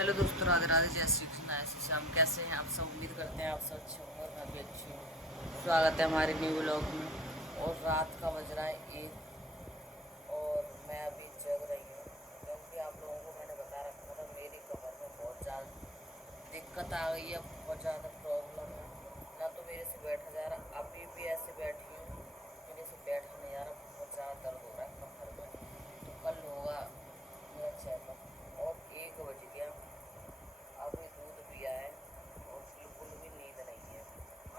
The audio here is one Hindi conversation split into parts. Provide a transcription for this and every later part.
हेलो दोस्तों, राधे राधे, जय श्री कृष्ण। ऐसे शाम कैसे हैं आप सब? उम्मीद करते हैं आप सब अच्छे होंगे और मैं भी अच्छी हूँ। स्वागत है हमारे न्यू व्लॉग में। और रात का बज रहा है 1 और मैं अभी जग रही हूँ क्योंकि आप लोगों को मैंने बता रखा था मेरी कमर में बहुत ज़्यादा दिक्कत आ गई है, बहुत ज़्यादा प्रॉब्लम है। ना तो मेरे से बैठा जा रहा, अभी भी ऐसे बैठी हूँ, मेरे से बैठा नहीं जा रहा, बहुत ज़्यादा दर्द हो रहा है कमर में। तो कल होगा मेरा चेकअप और 1 बज गया, अभी दूध पिया है और बिल्कुल भी नींद नहीं है।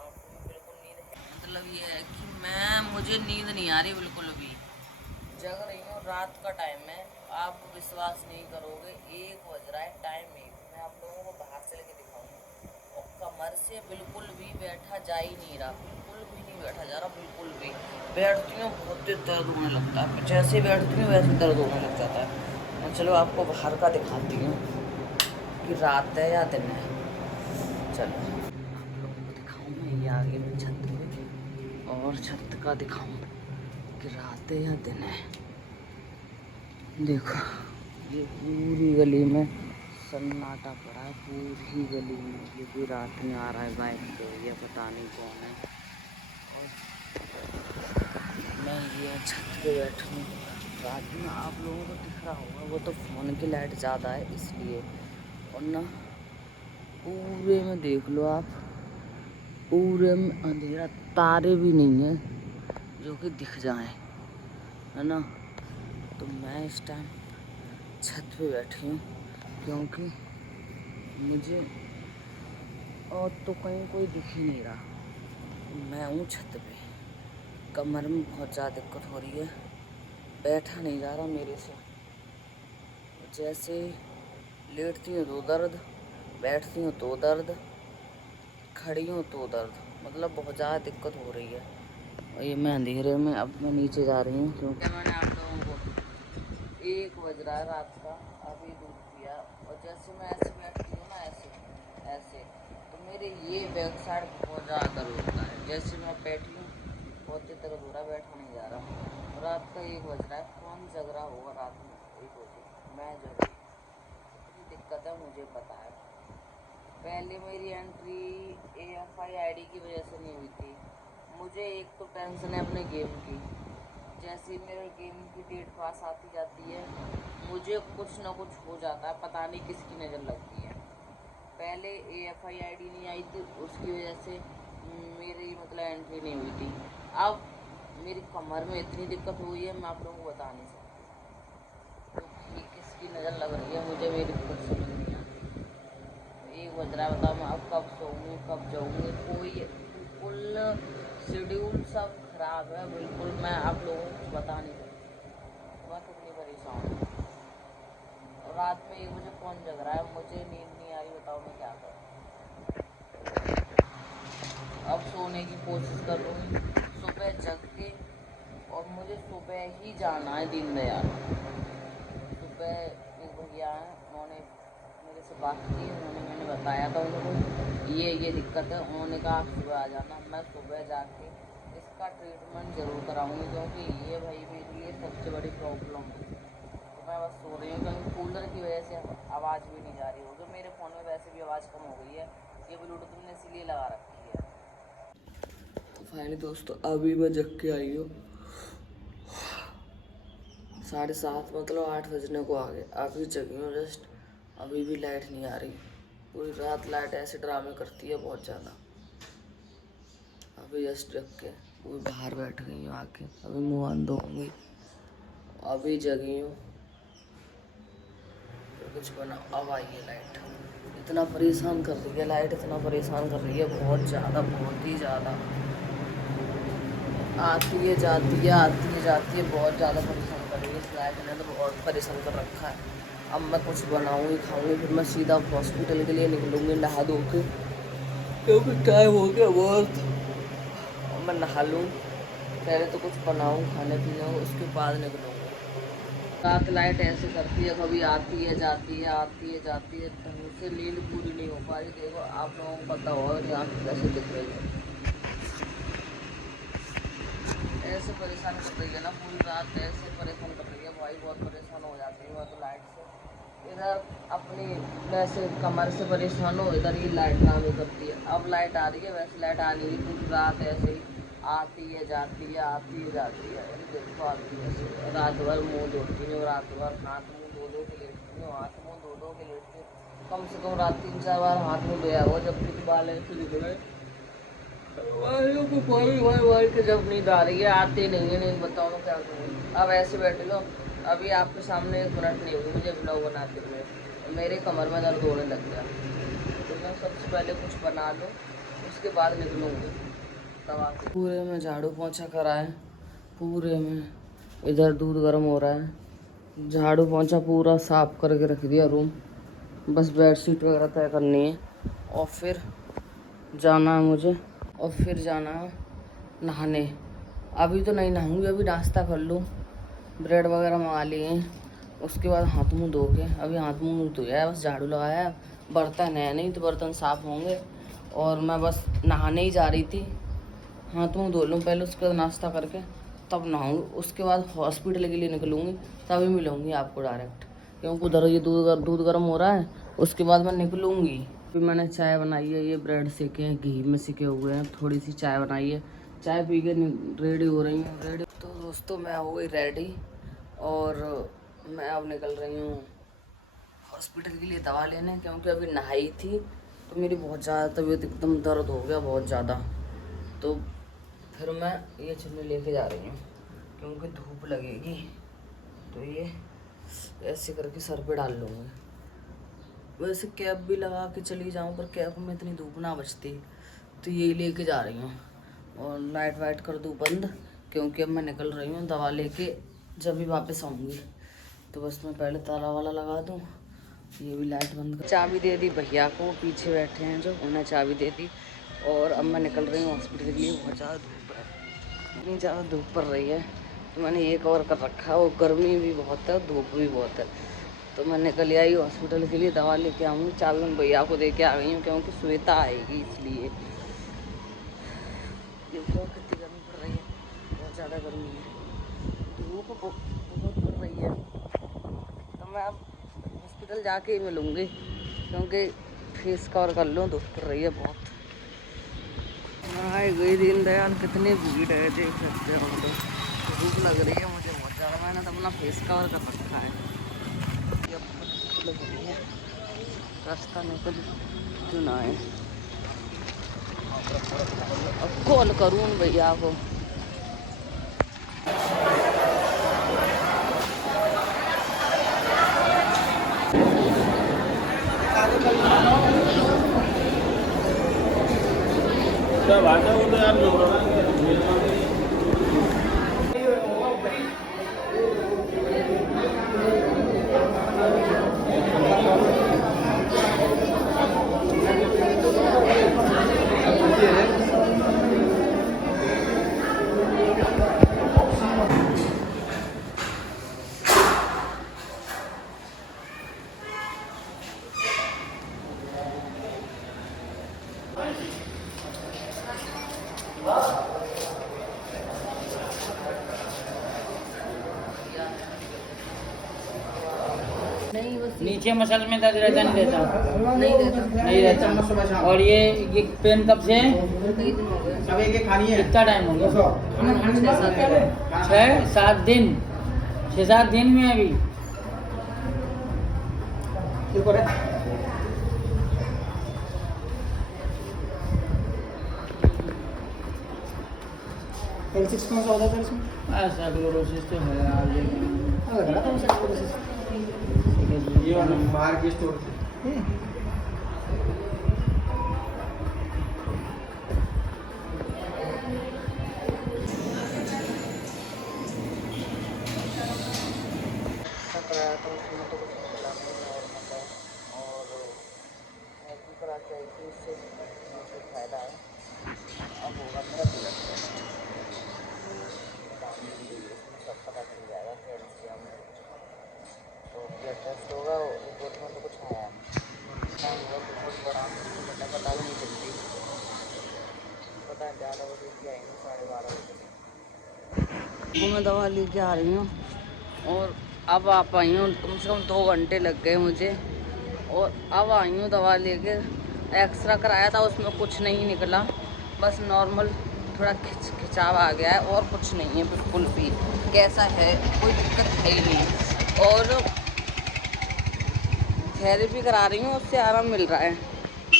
आँखों में बिल्कुल नींद है, मतलब ये है कि मुझे नींद नहीं आ रही बिल्कुल भी। जग रही हूँ, रात का टाइम है, आप विश्वास नहीं करोगे, 1 बज रहा है, टाइम 1। मैं आप लोगों को बाहर चल के दिखाऊंगा और कमर से बिल्कुल भी बैठा जा ही नहीं रहा, बिल्कुल भी नहीं बैठा जा रहा, बिल्कुल भी। बैठती हूँ बहुत तेज दर्द होने लगता है, जैसे बैठती हूँ वैसे दर्द होने लग जाता है। मैं चलो आपको बाहर का दिखाती हूँ कि रात है या दिन है। चलो आप लोगों को दिखाऊँ, मैं ये आगे मैं छत पे और छत का दिखाऊँ कि रात है या दिन है। देखो ये पूरी गली में सन्नाटा पड़ा है, पूरी गली में। ये भी रात में आ रहा है बाइक पे, ये पता नहीं कौन है। और मैं ये छत पे बैठा हूँ, रात में आप लोगों को दिख रहा होगा, वो तो फ़ोन की लाइट ज़्यादा है इसलिए। और ना पूरे में देख लो आप, पूरे में अंधेरा, तारे भी नहीं है जो कि दिख जाएं, है ना। तो मैं इस टाइम छत पे बैठी हूँ क्योंकि मुझे और तो कहीं कोई दिख ही नहीं रहा। मैं हूँ छत पे, कमर में बहुत ज़्यादा दिक्कत हो रही है, बैठा नहीं जा रहा मेरे से। जैसे लेटती हूँ तो दर्द, बैठती हूँ तो दर्द, खड़ी हूँ तो दर्द, मतलब बहुत ज़्यादा दिक्कत हो रही है। और ये मैं अंधेरे में, अब मैं नीचे जा रही हूँ क्योंकि मैंने आप लोगों को 1 बज रहा है रात का, अभी दूध पिया। और जैसे मैं ऐसे बैठती हूँ ना, ऐसे ऐसे, तो मेरे ये बैक साइड बहुत ज़्यादा दर्द होता है। जैसे मैं बैठी हूँ बहुत ही दर्द हो रहा है, बैठा नहीं जा रहा। रात का 1 बज रहा है, कौन जग रहा होगा रात में 1 बजे? मैं जग रही, इतनी दिक्कत है मुझे पता है। पहले मेरी एंट्री AFI ID की वजह से नहीं हुई थी। मुझे एक तो टेंशन है अपने गेम की, जैसे मेरे गेम की डेट पास आती जाती है मुझे कुछ ना कुछ हो जाता है, पता नहीं किसकी नज़र लगती है। पहले AFI ID नहीं आई थी, उसकी वजह से मेरी मतलब एंट्री नहीं हुई थी। अब मेरी कमर में इतनी दिक्कत हुई है, मैं आप लोगों को बता नहीं सकती कि किसकी नज़र लग रही है, मुझे मेरी खुद समझ नहीं आती। 1 बज रहा है, बताओ मैं अब कब सोऊंगी कब जाऊँगी, कोई बिल्कुल शेड्यूल सब खराब है बिल्कुल। मैं आप लोगों को बता नहीं सकती मैं कितनी परेशान हूँ। और रात में 1 बजे कौन जग रहा है? मुझे नींद नहीं आ रही, बताओ मैं क्या करूँ। अब सोने की कोशिश कर रही हूँ सुबह जग के, और मुझे सुबह ही जाना है दीनदयाल। सुबह एक भैया हैं, उन्होंने मेरे से बात की, मैंने बताया था उनको ये दिक्कत है। उन्होंने कहा आप सुबह आ जाना। मैं सुबह जाके इसका ट्रीटमेंट ज़रूर कराऊंगी क्योंकि ये भाई मेरे लिए सबसे बड़ी प्रॉब्लम है। तो मैं बस सो रही हूँ क्योंकि कूलर की वजह से आवाज़ भी नहीं जा रही होगी। मेरे फ़ोन में वैसे भी आवाज़ कम हो गई है, ये ब्लूटूथ मैंने इसीलिए लगा रखी है। तो फाइनली दोस्तों अभी मैं जग के आई हूँ, 7:30, मतलब 8 बजने को आ गए। अभी जगी हूँ जस्ट, अभी भी लाइट नहीं आ रही। पूरी रात लाइट ऐसे ड्रामे करती है बहुत ज़्यादा। अभी जस्ट जग के वो बाहर बैठ गई हूँ आके, अभी मुँह बंद धोऊंगी। अभी जगी हूँ तो कुछ बना। अब आई है लाइट, इतना परेशान कर रही है लाइट, इतना परेशान कर रही है, बहुत ज़्यादा, बहुत ही ज़्यादा। आती है जाती है, आती है जाती है, बहुत ज़्यादा परेशान कर रही है। इस लाइट ने तो बहुत परेशान कर रखा है। अब मैं कुछ बनाऊँगी खाऊँगी, फिर मैं सीधा हॉस्पिटल के लिए निकलूँगी नहा धो के, क्योंकि टाइम हो गया बहुत। और मैं नहा लूँ, पहले तो कुछ बनाऊँ खाने पीने को, उसके बाद निकलूँगी। रात लाइट ऐसे करती है, कभी आती है जाती है, आती है जाती है, ढंग से नींद पूरी नहीं हो पा रही। देखो आप लोगों को पता होगा कि आँख कैसे दिख रही है, ऐसे परेशान कर रही है ना, पूरी रात ऐसे परेशान कर रही है भाई, बहुत परेशान हो जाती है मैं तो लाइट से। इधर अपनी वैसे कमर से परेशान हो, इधर ये लाइट ड्रामे करती है। अब लाइट आ रही है, वैसे लाइट आ नहीं रही, पूरी रात ऐसे ही आती है जाती है, आती है जाती है। देखो आती है ऐसे, रात भर मुँह धोती हूँ, रात भर हाथ मुँह धो के लेटती हूँ, हाथ मुँह धो के लेटती हूँ। कम से कम रात 3-4 बार हाथ मुँह धोया हो, जब भी बाल ऐसे निकले वाई के जब नींद आ रही है, आते नहीं है नींद, बताओ क्या करूँ। अब ऐसे बैठे लो, अभी आपके सामने 1 मिनट नहीं होगी मुझे ब्लॉग बनाते हुए, मेरे कमर में दर्द होने लग गया। तो मैं सबसे पहले कुछ बना लूँ, उसके बाद निकलूँगी दवा के। पूरे में झाड़ू पोंछा करा है, पूरे में इधर दूध गर्म हो रहा है, झाड़ू पोंछा पूरा साफ करके रख दिया रूम। बस बेडशीट वगैरह तय करनी है और फिर जाना है मुझे, और फिर जाना है नहाने। अभी तो नहीं नहाऊंगी, अभी नाश्ता कर लूँ, ब्रेड वगैरह मंगा लिए हैं, उसके बाद हाथ मुंह धो के, अभी हाथ मुंह धोया है, बस झाड़ू लगाया है, बर्तन है नहीं तो बर्तन साफ़ होंगे। और मैं बस नहाने ही जा रही थी, हाथ मुंह धो लूँ पहले, उसके बाद नाश्ता करके तब नहाऊँगी। उसके बाद हॉस्पिटल के लिए निकलूँगी, तभी मिलूँगी आपको डायरेक्ट, क्योंकि उधर ये दूध गर्म हो रहा है, उसके बाद मैं निकलूँगी। अभी मैंने चाय बनाई है, ये ब्रेड सेके हैं, घी में सेके हुए हैं, थोड़ी सी चाय बनाई है, चाय पी के रेडी हो रही हूँ। रेडी तो दोस्तों मैं हो गई रेडी, और मैं अब निकल रही हूँ हॉस्पिटल के लिए दवा लेने, क्योंकि अभी नहाई थी तो मेरी बहुत ज़्यादा तबीयत एकदम दर्द हो गया बहुत ज़्यादा। तो फिर मैं ये चुन्नी लेके जा रही हूँ, क्योंकि धूप लगेगी, तो ये ऐसे करके सर पे डाल लूँगी। वैसे कैप भी लगा के चली जाऊँ, पर कैप में इतनी धूप ना बचती, तो यही लेके जा रही हूँ। और लाइट वाइट कर दूँ बंद, क्योंकि अब मैं निकल रही हूँ दवा लेके, जब भी वापस आऊँगी। तो बस मैं पहले ताला वाला लगा दूँ, ये भी लाइट बंद कर। चाबी दे दी भैया को, पीछे बैठे हैं जो, उन्हें चाबी दे दी, और अब मैं निकल रही हूँ हॉस्पिटल के लिए। बहुत ज़्यादा धूप है, इतनी ज़्यादा धूप पड़ रही है, तो मैंने ये कवर कर रखा है, और गर्मी भी बहुत है, धूप भी बहुत है। तो मैं निकल आई हॉस्पिटल के लिए, दवा लेके आऊँगी। चाबी उन भैया को दे के आ गई हूँ, क्योंकि श्वेता आएगी इसलिए। देखो कितनी गर्मी पड़ रही है, बहुत ज़्यादा गर्मी है, धूप बहुत पड़ रही है। तो मैं अब हॉस्पिटल जाके ही मिलूँगी, क्योंकि फेस कवर कर लूँ, धूप पड़ रही है बहुत। नहाए गई दीनदयाल, कितनी भीड़ है देख सकते हो, तो भूख लग रही है मुझे बहुत ज़्यादा, मैंने तो अपना फेस कवर कर रखा है। लग रही है, रास्ता निकल क्यों ना आए। अब कॉल करूँ भैया को। नीचे मसल में दर्द रहता नहीं रहता? नहीं रहता। नहीं रहता। और ये पेन कब से है? कई दिन हो गए, कितना टाइम हो गया? 6-7 दिन। 6-7 दिन में अभी। ऐसा क्लोरोसिस तो है यार, ये बाहर के स्टोर से कराया था, उसमें तो कुछ मिला नहीं नॉर्मल है, और ऐसे करा के आई थी, उससे मुझे फायदा है। अब होगा मेरा ब्लड टेस्ट, इसमें सब पता चल जाएगा, कैल्शियम, तो ब्लड टेस्ट होगा, रिपोर्ट में तो कुछ आया नहीं, टाइम हुआ रिपोर्ट बड़ा, पता भी नहीं चलती, पता है 11 बजे की आएंगे, 12:30 बजे। वो मैं दवा लेके आ रही हूँ, और अब आप आई हूँ, कम से कम 2 घंटे लग गए मुझे। और अब आई हूँ दवा लेके। एक्सरा कराया था, उसमें कुछ नहीं निकला, बस नॉर्मल थोड़ा खिंचाव आ गया है और कुछ नहीं है बिल्कुल भी। कैसा है, कोई दिक्कत है ही नहीं। और थेरेपी करा रही हूँ, उससे आराम मिल रहा है,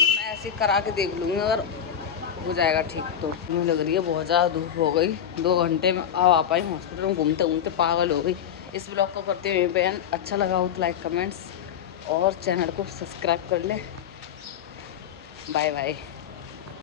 तो मैं ऐसे करा के देख लूँगी, अगर हो जाएगा ठीक तो। मुझे लग रही है बहुत ज़्यादा धूप हो गई, 2 घंटे में अब आ पाई हॉस्पिटल में, घूमते घूमते पागल हो गई। इस ब्लॉग को करते हुए बहन अच्छा लगा हो तो लाइक कमेंट्स और चैनल को सब्सक्राइब कर ले। Bye bye.